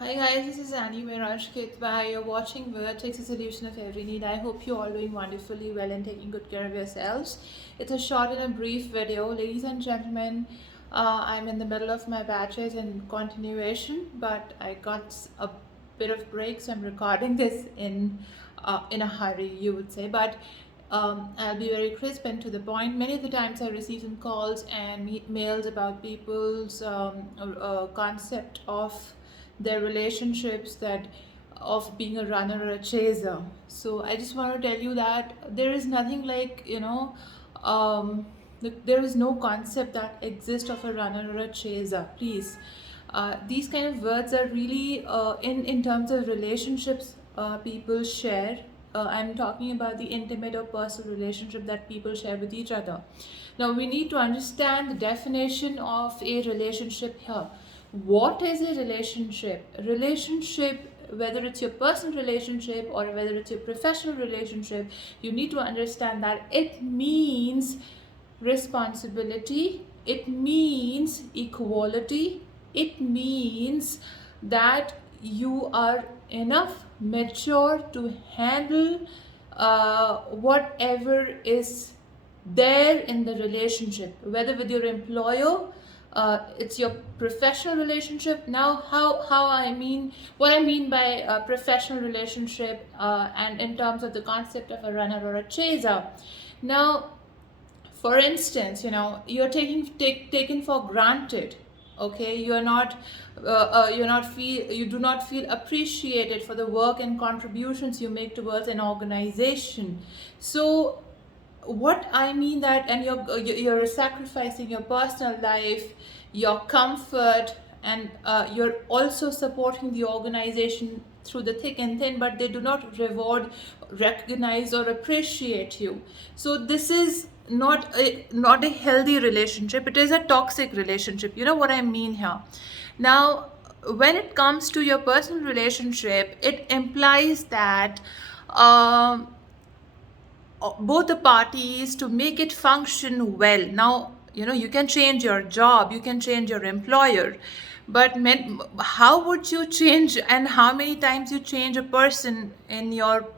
Hi guys, this is Meraj Kidwai. You're watching Vertex, a solution of every need. I hope you're all doing wonderfully well and taking good care of yourselves. It's a short and a brief video. Ladies and gentlemen, I'm in the middle of my batches and continuation, but I got a bit of break, so I'm recording this in a hurry, you would say. But I'll be very crisp and to the point. Many of the times I receive some calls and mails about people's concept of their relationships, that of being a runner or a chaser. So I just want to tell you that there is nothing like, there is no concept that exists of a runner or a chaser, please. These kind of words are really in terms of relationships people share. I'm talking about the intimate or personal relationship that people share with each other. Now we need to understand the definition of a relationship here. What is a relationship? A relationship, whether it's your personal relationship or whether it's your professional relationship, you need to understand that it means responsibility, it means equality, it means that you are enough mature to handle whatever is there in the relationship, whether with your employer, it's your professional relationship. Now how I mean, what I mean by a professional relationship, and in terms of the concept of a runner or a chaser. Now, for instance, you're taken for granted. Okay, you do not feel appreciated for the work and contributions you make towards an organization. So what I mean that, and you're sacrificing your personal life, your comfort, and you're also supporting the organization through the thick and thin, but they do not reward, recognize, or appreciate you. So this is not a healthy relationship. It is a toxic relationship. You know what I mean here. Now, when it comes to your personal relationship, it implies that both the parties, to make it function well. Now, you can change your job, you can change your employer, but how would you change, and how many times you change a person in your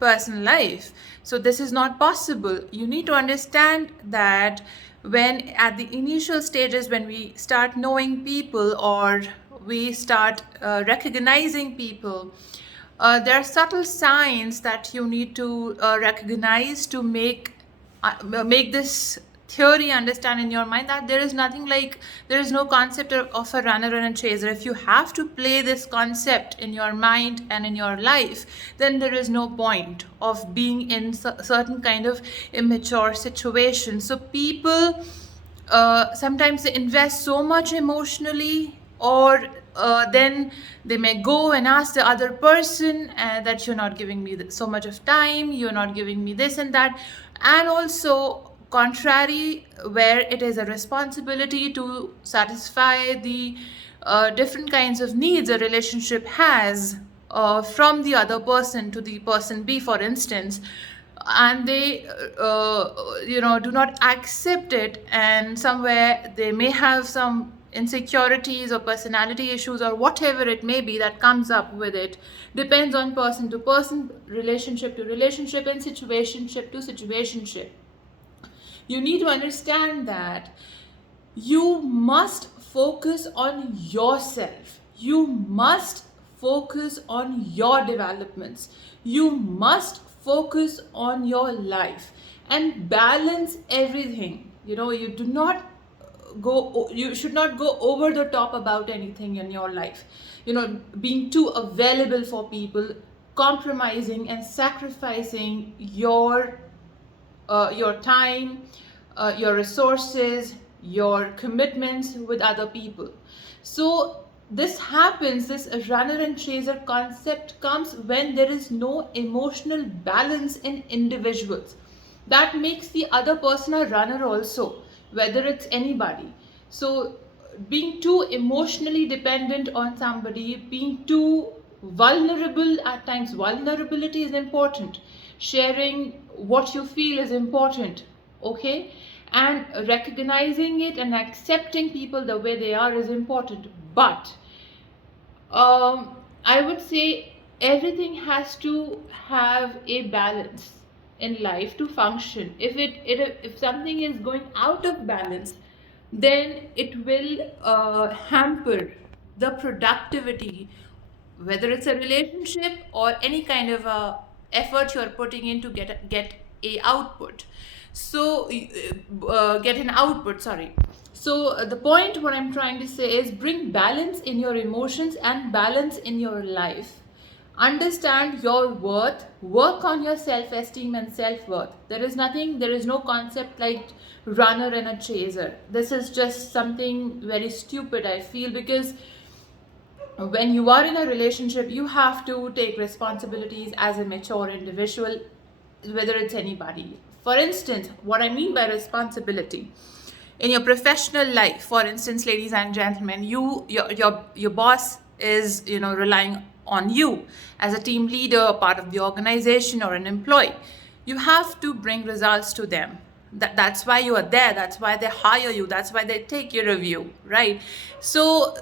personal life? So this is not possible. You need to understand that when at the initial stages, when we start knowing people, or we start recognizing people, there are subtle signs that you need to recognize to make this theory understand in your mind, that there is nothing like, there is no concept of a runner and a chaser. If you have to play this concept in your mind and in your life, then there is no point of being in certain kind of immature situation. So people sometimes they invest so much emotionally, or then they may go and ask the other person that you're not giving me so much of time, you're not giving me this and that. And also, contrary, where it is a responsibility to satisfy the different kinds of needs a relationship has, from the other person to the person B, for instance, and they do not accept it, and somewhere they may have some insecurities or personality issues or whatever it may be that comes up with it. Depends on person to person, relationship to relationship, and situationship to situationship. You need to understand that you must focus on yourself. You must focus on your developments. You must focus on your life and balance everything. You should not go over the top about anything in your life. Being too available for people, compromising and sacrificing your time, your resources, your commitments with other people. So this happens, this runner and chaser concept comes when there is no emotional balance in individuals. That makes the other person a runner also, whether it's anybody. So being too emotionally dependent on somebody, being too vulnerable at times, vulnerability is important. Sharing what you feel is important, okay? And recognizing it and accepting people the way they are is important. But I would say everything has to have a balance in life to function. If something is going out of balance, then it will hamper the productivity, whether it's a relationship or any kind of effort you're putting in to get a output. So get an output, sorry. So the point what I'm trying to say is bring balance in your emotions and balance in your life. Understand your worth, work on your self esteem and self worth. There is no concept like runner and a chaser. This is just something very stupid, I feel, because when you are in a relationship, you have to take responsibilities as a mature individual, whether it's anybody. For instance, what I mean by responsibility in your professional life, for instance, ladies and gentlemen, your boss is, relying on you as a team leader, a part of the organization, or an employee. You have to bring results to them. That's why you are there. That's why they hire you. That's why they take care of you, right? So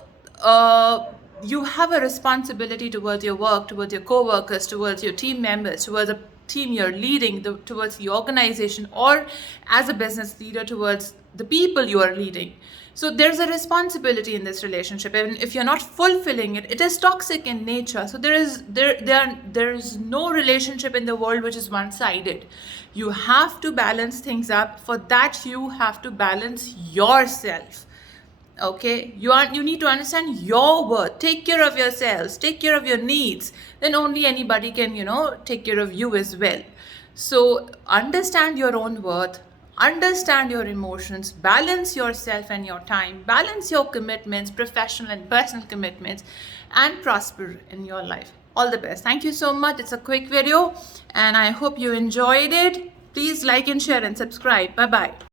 you have a responsibility towards your work, towards your co-workers, towards your team members, towards the team you're leading, towards the organization, or as a business leader towards the people you are leading. So there's a responsibility in this relationship, and if you're not fulfilling it, it is toxic in nature. So there is no relationship in the world which is one-sided. You have to balance things up. For that, you have to balance yourself. Okay, you need to understand your worth. Take care of yourselves, take care of your needs. Then only anybody can, take care of you as well. So understand your own worth, understand your emotions, balance yourself and your time, balance your commitments, professional and personal commitments, and prosper in your life. All the best. Thank you so much. It's a quick video and I hope you enjoyed it. Please like and share and subscribe. Bye bye.